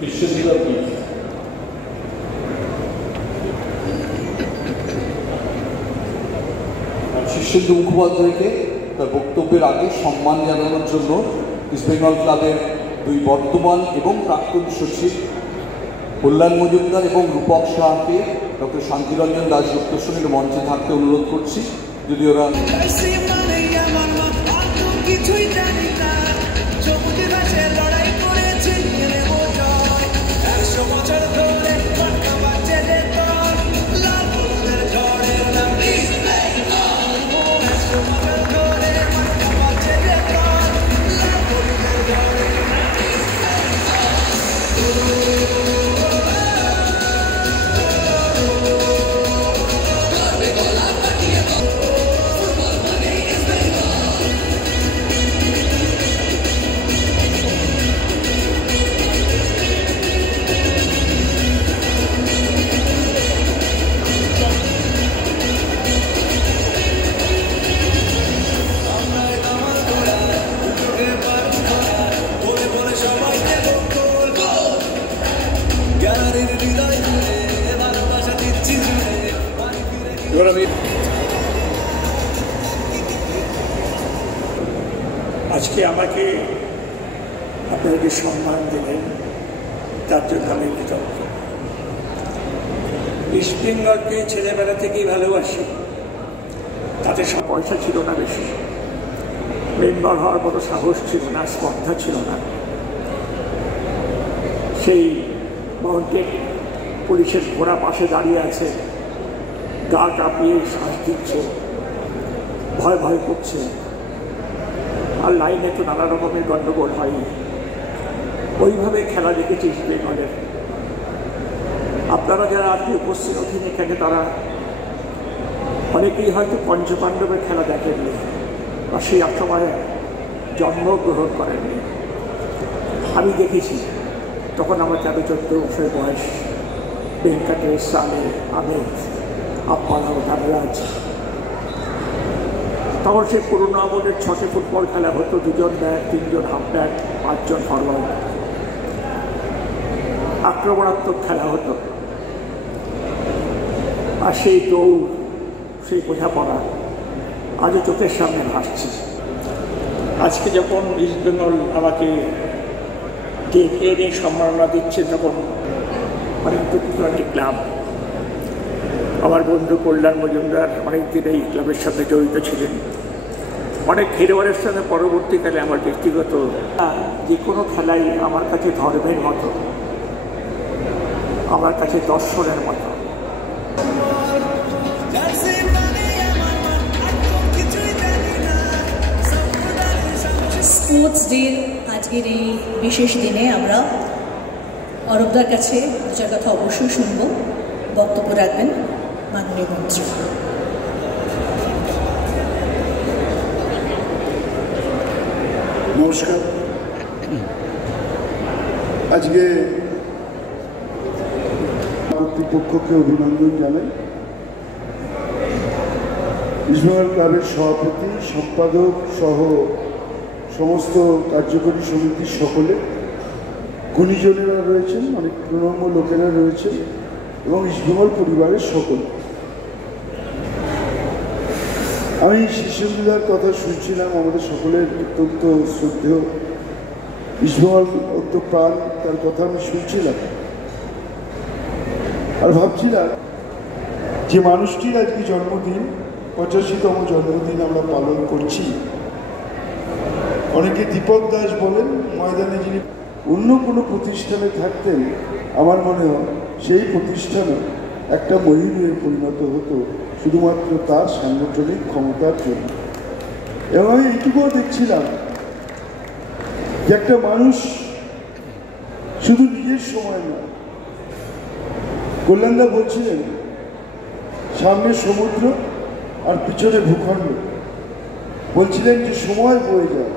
শীর্ষেন্দু মুখোপাধ্যায়কে তার বক্তব্যের আগে সম্মান জানানোর জন্য ইস্ট বেঙ্গল ক্লাবের দুই বর্তমান এবং প্রাক্তন সচিব কল্যাণ মজুমদার এবং রূপক সাহাকে ডক্টর শান্তিরঞ্জন দাশগুপ্তর সঙ্গে মঞ্চে থাকতে অনুরোধ করছি। যদি ওরা আজকে আমাকে আপনারা যে সম্মান দিলেন তার জন্য আমি কৃতজ্ঞ। ইস্ট বেঙ্গলকে ছেলেবেলা থেকেই ভালোবাসি। তাতে সব পয়সা ছিল না বেশি, মেম্বার হওয়ার মতো সাহস ছিল না, স্পর্ধা ছিল না। সেই মাউন্টেন পুলিশের ঘোড়া পাশে দাঁড়িয়ে আছে, গা কাঁপিয়ে শ্বাস দিচ্ছে, ভয় ভয় করছে, আর লাইনে তো নানা রকমের গণ্ডগোল হয়। ওইভাবে খেলা দেখেছি ইস্ট বেঙ্গলের। আপনারা যারা আজকে উপস্থিত আছেন এখানে, তারা অনেকেই হয়তো পঞ্চপাণ্ডবের খেলা দেখেননি বা সেই সময়ে জন্মগ্রহণ করেননি। আমি দেখেছি, তখন আমার 13-14 বছর বয়স। ভেঙ্কটেশ, সালে, আমির, আপ্পারাও, ধানরাজ। তখন সেই পুরোনো আমলের 6টে ফুটবল খেলা হতো, 2জন ব্যাট, 3জন হাফ ব্যাট, 5জন ফরওয়ার্ড। আক্রমণাত্মক খেলা হতো, আর সেই দৌড়, সেই বোঝাপড়া আজও চোখের সামনে ভাসছে। আজকে যখন ইস্ট বেঙ্গল আমাকে ডেকে এনে সম্মাননা দিচ্ছে, তখন অনেক দুঃখিত একটি ক্লাব। আমার বন্ধু কল্যাণ মজুমদার অনেকদিন এই ক্লাবের সাথে জড়িত ছিলেন। অনেক খেলোয়াড়ের সঙ্গে পরবর্তীকালে আমার ব্যক্তিগত যে কোনো খেলাই আমার কাছে ধর্মের মতো, আমার কাছে দর্শনের মতো। স্পোর্টস ডে আজকের এই বিশেষ দিনে আমরা অরূপদার কাছে দু চার কথা অবশ্যই শুনব। বক্তব্য রাখবেন মাননীয় মন্ত্রী। নমস্কার। আজকে কর্তৃপক্ষকে অভিনন্দন জানাই। ইস্ট বেঙ্গল ক্লাবের সভাপতি, সম্পাদক সহ সমস্ত কার্যকরী সমিতির সকলে, গুণীজনেরা রয়েছেন, অনেক প্রণম্য লোকেরা রয়েছেন, এবং ইস্ট বেঙ্গল পরিবারের সকল। আমি শীর্ষেন্দুদার কথা শুনছিলাম, আমাদের সকলের অত্যন্ত শ্রদ্ধেয় ইস্ট বেঙ্গল প্রাণ, তার কথা আমি শুনছিলাম আর ভাবছিলাম যে মানুষটির আজকে জন্মদিন, 85তম জন্মদিন আমরা পালন করছি। অনেকে দীপক দাস বলেন, ময়দানে যিনি অন্য কোনো প্রতিষ্ঠানে থাকতেন, আমার মনে হয় সেই প্রতিষ্ঠানে একটা মহিমের পরিণত হতো শুধুমাত্র তার সাংগঠনিক ক্ষমতার জন্য। এবং আমি এইটুকুও দেখছিলাম যে একটা মানুষ শুধু নিজের সময় না, কল্যাণদা বলছিলেন সামনে সমুদ্র আর পিছনে ভূখণ্ড, বলছিলেন যে সময় বয়ে যায়,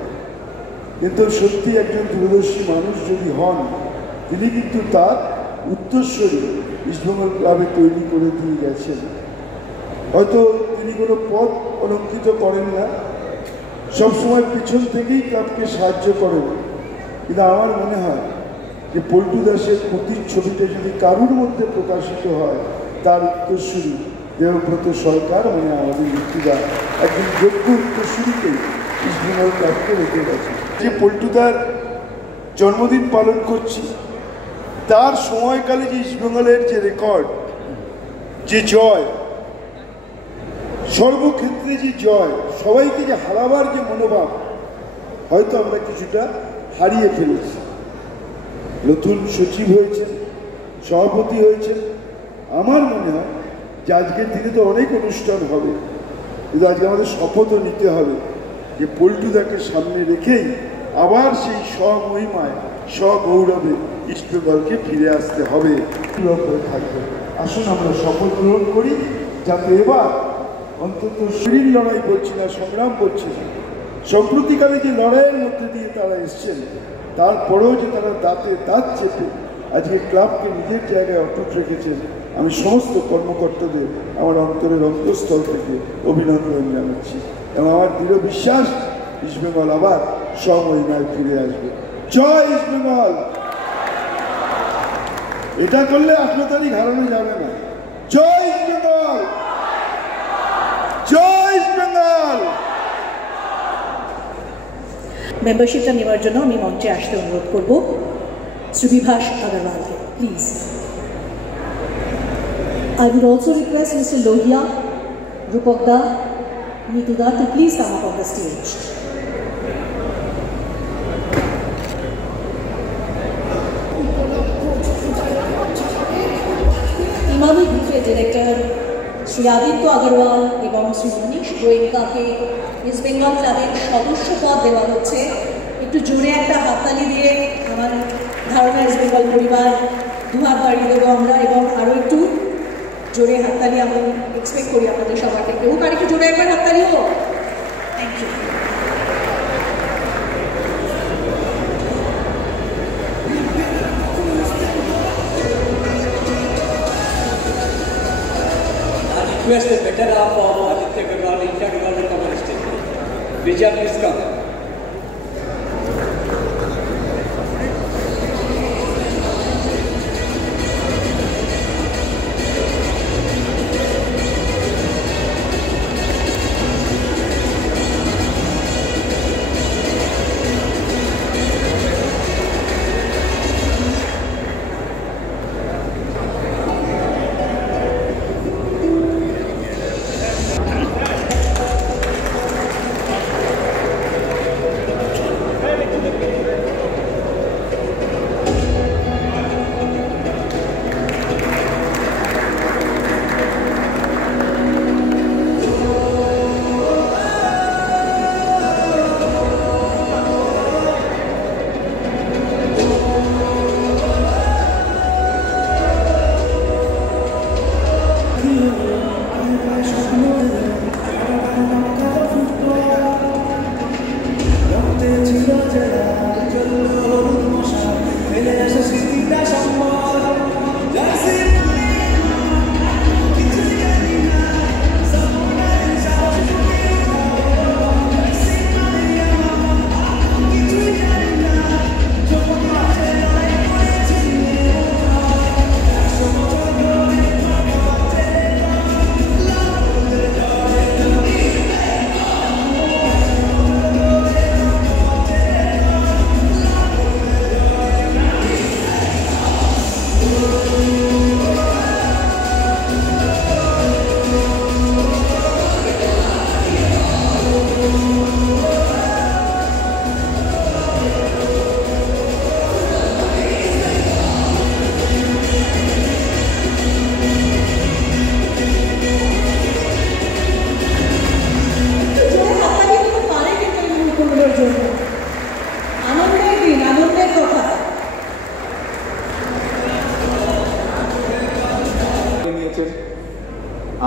কিন্তু সত্যি একজন দূরদর্শী মানুষ যদি হন, তিনি কিন্তু তার উত্তরসূরি ইস্ট বেঙ্গল ক্লাবে তৈরি করে দিয়ে গেছেন। হয়তো তিনি কোনো পথ অলঙ্কিত করেন না, সবসময় পিছন থেকেই ক্লাবকে সাহায্য করেন, কিন্তু আমার মনে হয় যে পল্টু দাসের প্রতিচ্ছবিটা যদি কারুর মধ্যে প্রকাশিত হয়, তার উত্তরসূরি দেবব্রত সরকার মানে আমাদের মৃত্যুদা একজন যোগ্য উত্তরসূরিকেই ইস্টবেঙ্গল ক্লাবকে রেখে গেছে। যে পল্টুদার জন্মদিন পালন করছি, তার সময়কালে যে ইস্টবেঙ্গলের যে রেকর্ড, যে জয়, সর্বক্ষেত্রে যে জয়, সবাইকে যে হারাবার যে মনোভাব, হয়তো আমরা কিছুটা হারিয়ে ফেলেছি। নতুন সচিব হয়েছেন, সভাপতি হয়েছেন। আমার মনে হয় যে আজকের দিনে তো অনেক অনুষ্ঠান হবে, কিন্তু আজকে আমাদের শপথও নিতে হবে যে পল্টুদাকে সামনে রেখেই আবার সেই স্বমহিমায় স্বগৌরবে ইস্টবেঙ্গলকে ফিরে আসতে হবে, করে থাকবে। আসুন আমরা শপথ গ্রহণ করি, যাতে এবার অন্তত শরীর লড়াই বলছি না, সংগ্রাম বলছি না, সম্প্রতিকালে যে লড়াইয়ের মধ্যে দিয়ে তারা এসছেন, তারপরেও যে তারা দাঁতে দাঁত চেপে আজকে ক্লাবকে নিজের জায়গায় অটুট রেখেছেন, আমি সমস্ত কর্মকর্তাদের আমার অন্তরের অন্তঃস্থল থেকে অভিনন্দন জানাচ্ছি এবং আমার দৃঢ় বিশ্বাস ইস্টবেঙ্গল আবার স্বমহিমায় ফিরে আসবে। জয় ইস্টবেঙ্গল! এটা করলে 18 তারিখ হারানো যাবে না। জয় ইস্টবেঙ্গল! জয় ইস্টবেঙ্গল! মেম্বারশিপটা নেওয়ার জন্য আমি মঞ্চে আসতে অনুরোধ করব শ্রীবিভাস আগরওয়ালকে, please. I would also request Mr. Lohia, Rupakda, Nituda to please come up on the stage. Emami গ্রুপের ডিরেক্টর শ্রী আদিত্য আগরওয়াল এবং শ্রী মনীষ গোয়েঙ্কাকে ইস্ট বেঙ্গল ক্লাবের সদস্য পদ দেওয়া হচ্ছে। একটু জোরে একটা হাততালি দিয়ে আমার ধারণা ইস্ট বেঙ্গল পরিবার দুহাত বাড়িয়ে দেবো আমরা, এবং আরও একটু জোরে হাততালি আমি এক্সপেক্ট করি আপনাদের সবাইকে। কেউ আর একটু জোরে একবার হাততালি হোক। Thank you. Request the better half of Aditya Agarwal, India Agarwal to come on stage. Vijay, please come.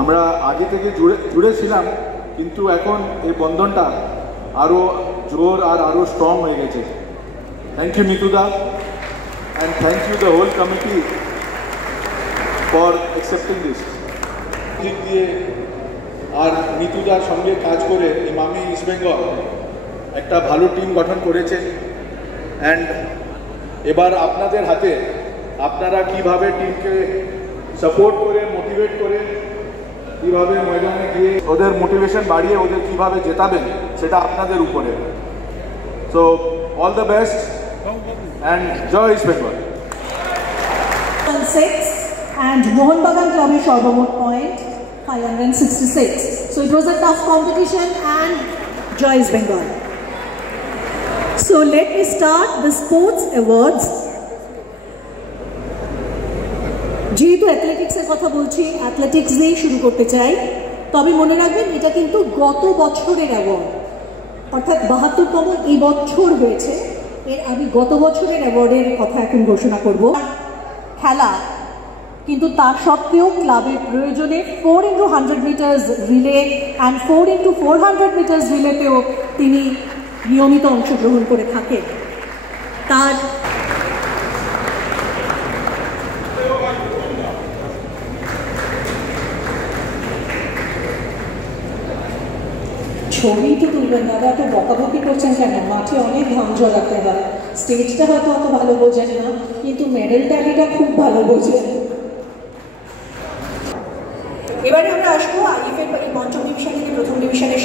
আমরা আগে থেকে জুড়ে ছিলাম, কিন্তু এখন এই বন্ধনটা আরও জোর আর আরও স্ট্রং হয়ে গেছে। থ্যাংক ইউ মিতুদা, and thank you the whole committee for accepting this. দিক দিয়ে আর মিতুদার সঙ্গে কাজ করে ইমামি ইস্ট বেঙ্গল একটা ভালো টিম গঠন করেছে, অ্যান্ড এবার আপনাদের হাতে, আপনারা কিভাবে টিমকে সাপোর্ট করে, মোটিভেট করে, কিভাবে ময়দানে গিয়ে ওদের মোটিভেশন বাড়িয়ে ওদের কিভাবে জেতাবেন, সেটা আপনাদের উপরে। So all the best and জয় East Bengal. 6 and Mohun Bagan Club সর্বমোট point 566. So it was a tough competition and joy is Bengal. So let me start the sports awards. যেহেতু অ্যাথলেটিক্সের কথা বলছি, অ্যাথলেটিক্স দিয়েই শুরু করতে চাই। তবে মনে রাখবেন এটা কিন্তু গত বছরের অ্যাওয়ার্ড, অর্থাৎ 72তম এই বছর হয়েছে। আমি গত বছরের অ্যাওয়ার্ডের কথা এখন ঘোষণা করব। খেলা কিন্তু তা সত্ত্বেও ক্লাবের প্রয়োজনে 4x100 meters relay and 4x400 meters রিলেতেও তিনি নিয়মিত অংশগ্রহণ করে থাকেন। তার ছবি তো তুলবেন দাদা, তো বকাবকি করছেন কেন? মাঠে অনেক ঘাম ঝরাতে হয়, স্টেজটা হয়তো অত ভালো বোঝেন না, কিন্তু মেডেল ট্যালিটা খুব ভালো বোঝেন। এবারে আমরা আসবো আইএফএ এই পঞ্চম ডিভিশন থেকে প্রথম ডিভিশনে